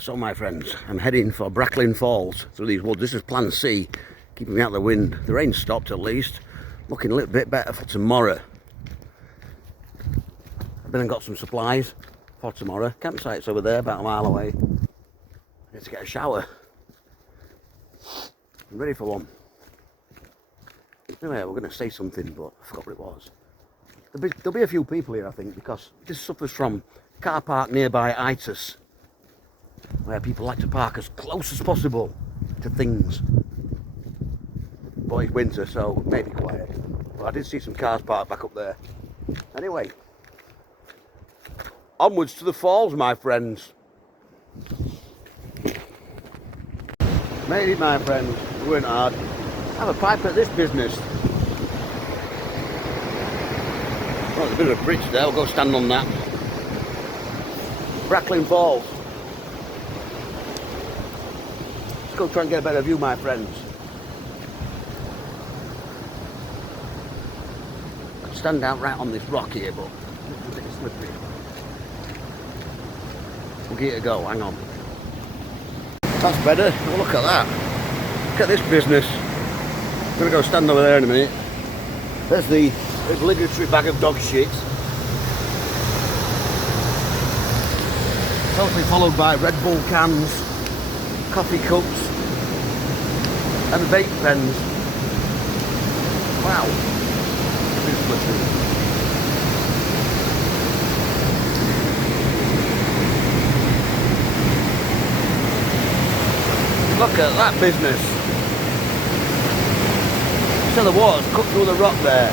So my friends, I'm heading for Bracklinn Falls through these woods. This is plan C, keeping me out of the wind. The rain stopped at least. Looking a little bit better for tomorrow. I've been and got some supplies for tomorrow. Campsite's over there, about a mile away. I need to get a shower. I'm ready for one. Anyway, we're going to say something, but I forgot what it was. There'll be a few people here, I think, because this suffers from car park nearby itis, where people like to park as close as possible to things. But it's winter, so it may be quiet. But I did see some cars parked back up there. Anyway, onwards to the falls, my friends. Made it, my friends. We weren't hard. Have a pipe at this business. Oh, there's a bit of a bridge there. We'll go stand on that. Bracklinn Falls. Let's go try and get a better view, my friends. I could stand out right on this rock here, but it's a bit slippery. We'll give it a go. Hang on. That's better. Oh, look at that. Look at this business. I'm going to go stand over there in a minute. There's the obligatory bag of dog shit. Closely followed by Red Bull cans, coffee cups, and vape pens. Wow. Look at that business. So the water's cut through the rock there.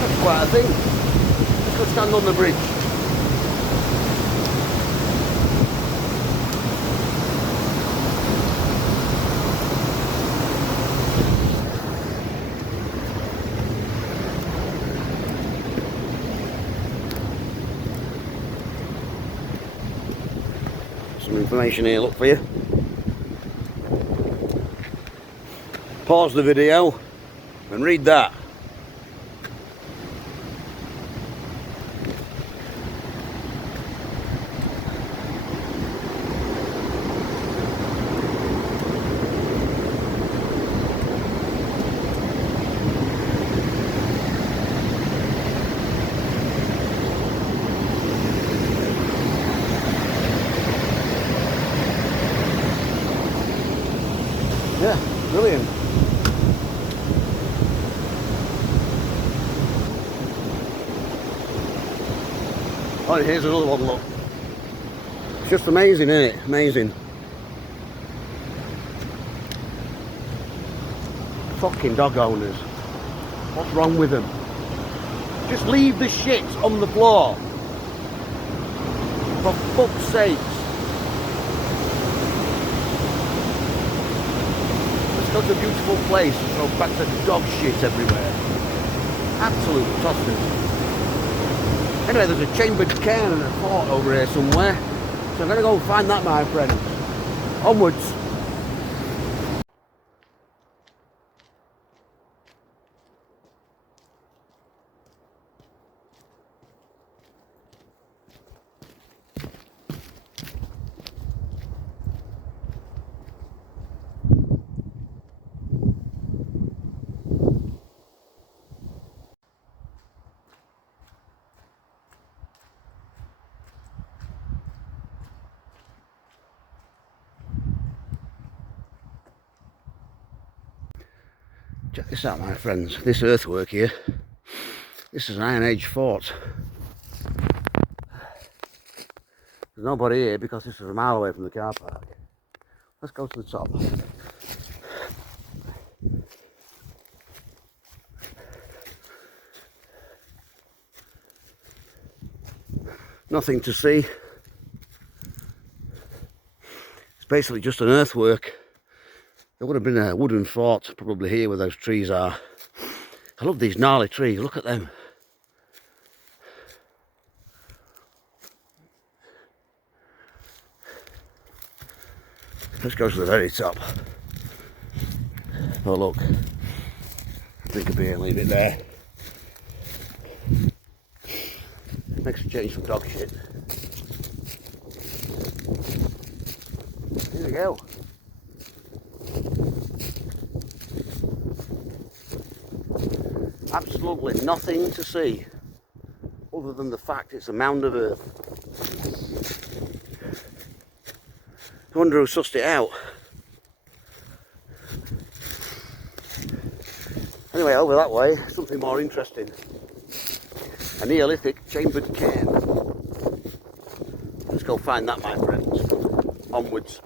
That's quite a thing. Let's go stand on the bridge. Some information here, look for you. Pause the video and read that. Yeah, brilliant. Oh, and here's another one, look. It's just amazing, isn't it? Amazing. Fucking dog owners. What's wrong with them? Just leave the shit on the floor. For fuck's sakes. Such a beautiful place, so back to dog shit everywhere. Absolute tossers. Anyway, there's a chambered cairn and a fort over here somewhere. So I'm going to go and find that, my friend. Onwards. Check this out, my friends. This earthwork here. This is an Iron Age fort. There's nobody here because this is a mile away from the car park. Let's go to the top. Nothing to see. It's basically just an earthwork. There would have been a wooden fort probably here where those trees are. I love these gnarly trees, look at them. Let's go to the very top. Oh look, drink a beer and leave it there. Makes a change from dog shit. Here we go. Absolutely nothing to see other than the fact it's a mound of earth. I wonder who sussed it out. Anyway, over that way, something more interesting. A neolithic chambered cairn. Let's go find that, my friends. Onwards.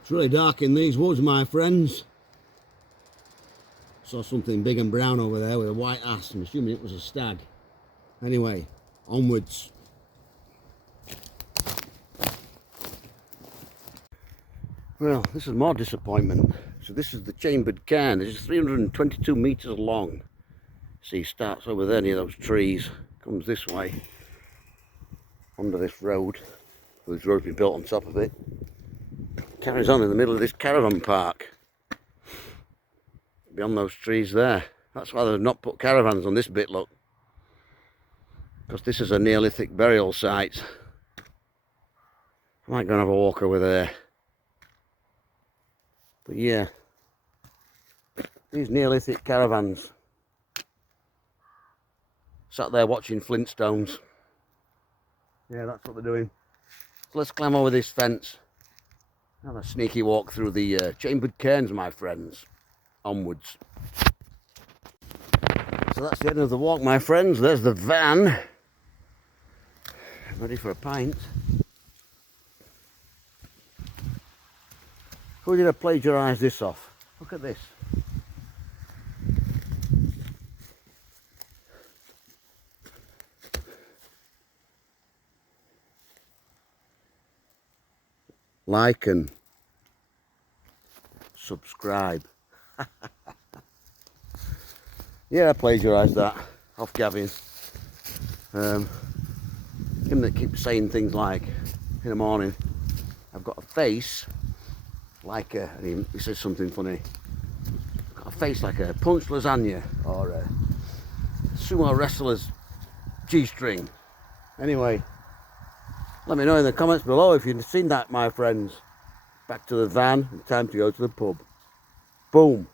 It's really dark in these woods, my friends. Saw something big and brown over there with a white ass. I'm assuming it was a stag. Anyway, onwards. Well, this is more disappointment. So this is the chambered cairn. This is 322 metres long. See, it starts over there near those trees. Comes this way. Under this road. This road's been built on top of it. Carries on in the middle of this caravan park. Beyond those trees there. That's why they've not put caravans on this bit, look. Because this is a Neolithic burial site. I might go and have a walk over there. But yeah, these Neolithic caravans. Sat there watching Flintstones. Yeah, that's what they're doing. So let's climb over this fence. Have a sneaky walk through the chambered cairns, my friends. Onwards. So that's the end of the walk, my friends. There's the van. Ready for a pint. Who did I plagiarise this off? Look at this. Like and subscribe. Yeah, I plagiarised that off Gavin. Him that keeps saying things like, in the morning, I've got a face like a, and he says something funny, I've got a face like a punched lasagna or a sumo wrestler's G-string. Anyway, let me know in the comments below if you've seen that, my friends. Back to the van, time to go to the pub. Boom.